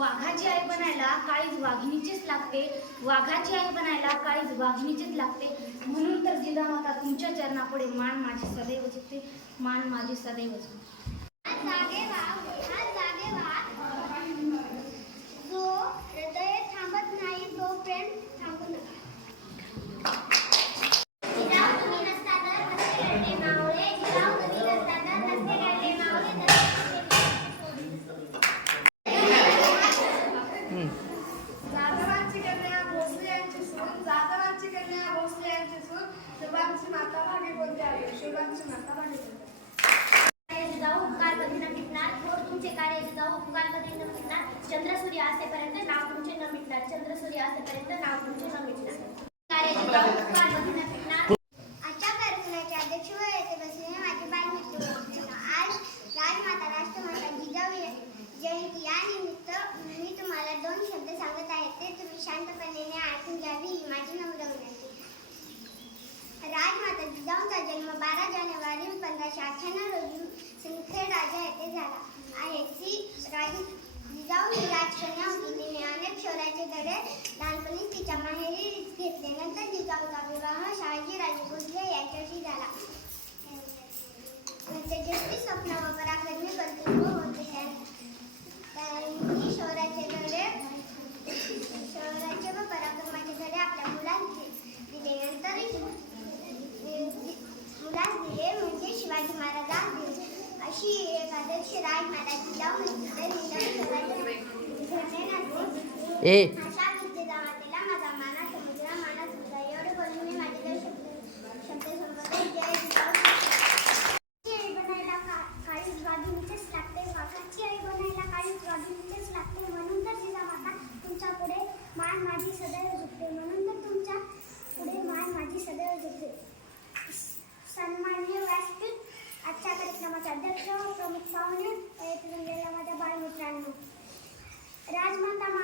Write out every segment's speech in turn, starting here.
वाघाची आई बनायला काळीज वाघिणीचीच लागते. वाघाची आई बनायला काळीज वाघिणीचीच लागते. म्हणून तर जिजामाता तुमच्या चरणापुढे मान माझी सदैव चुकते मान माझी सदैव चुकते Thank you. मिटणार चंद्र सूर्य असेपर्यंत नाव तुमचे न मिटणार. चंद्र सूर्य असेपर्यंत नाव तुमचे न मिटणार. कार्य जाऊ उपकार कधी न मिटणार. आजच्या कार्यक्रमाचे अध्यक्ष व येथे बसलेले माझे बालमित्र आज राजमाता राष्ट्रमाता जिजाऊ या- जयंती या निमित्त मी तुम्हाला दोन शब्द सांगत आहे. ते तुम्ही शांतपणे ऐकून घ्यावी ही माझी नम्र विनंती राजमाता जिजाऊचा जन्म बारा जानेवारी पंधराशे अठ्ठ्याण्णव रोजी सिंदखेड राजा येथे झाला. आहे ती राज जिजाऊ ही राजकन्या होती तिने अनेक शौर्याचे धडे लहानपणी तिच्या माहेरी घेतले. नंतर जिजाऊचा विवाह शहाजी राजे भोसले यांच्याशी झाला. तेजस्वी स्वप्न શ્રી એકાદશી રાય માતાજી લવ એ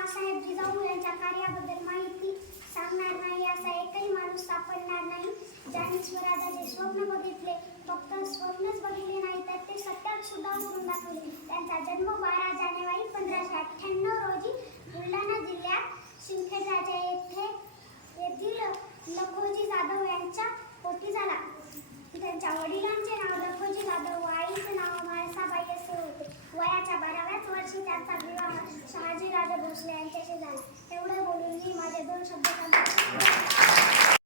नानासाहेब जिजाऊ यांच्या कार्याबद्दल माहिती सांगणार नाही असा एकही माणूस सापडणार नाही. ज्यांनी स्वराजाचे स्वप्न बघितले फक्त स्वप्नच बघितले नाही तर ते सत्यात सुद्धा करून दाखवले. त्यांचा जन्म बारा जानेवारी पंधराशे अठ्ठ्याण्णव रोजी बुलढाणा जिल्ह्यात सिंदखेड येथे येथील लखोजी जाधव यांच्या पोटी झाला. त्यांच्या वडिलांचे नाव लखोजी जाधव व आईचे नाव म्हाळसाबाई असे होते. वयाच्या बाराव्याच वर्षी त्यांचा यांच्याशी झाला. एवढं बोलून मी माझे दोन शब्द.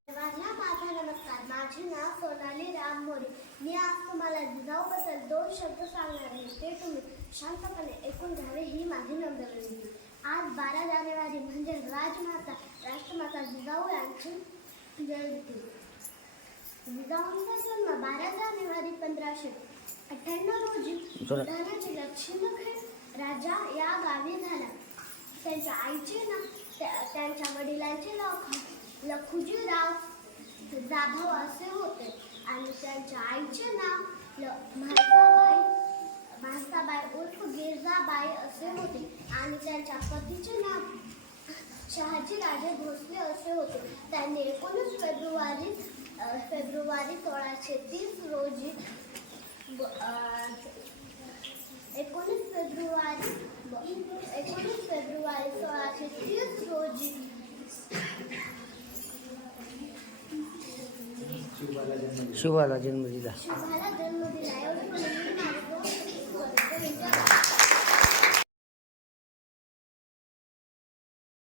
सर्वांना माझा नमस्कार. माझे नाव सोनाली राम मोरे. मी आज तुम्हाला जिजाऊबद्दल दोन शब्द सांगणार आहे. ते तुम्ही शांतपणे ऐकून घ्यावे ही माझी विनंती. आज बारा जानेवारी म्हणजे राजमाता राष्ट्रमाता जिजाऊ यांची जयंती. जिजाऊंचा जन्म बारा जानेवारी पंधराशे अठ्ठ्याण्णव रोजी बुलढाणा जिल्ह्यात शिंदखेड राजा या गावी झाला. त्यांच्या आईचे नाव त्या- त्यांच्या वडिलांचे नाव लखुजीराव जाधव असे होते. आणि त्यांच्या आईचे नाव ल म्हाळसाबाई उर्फ गिरजाबाई असे होते. आणि त्यांच्या पतीचे नाव शहाजी राजे भोसले असे होते. त्यांनी एकोणीस फेब्रुवारी फेब्रुवारी सोळाशे तीस रोजी Suba la llenmudida.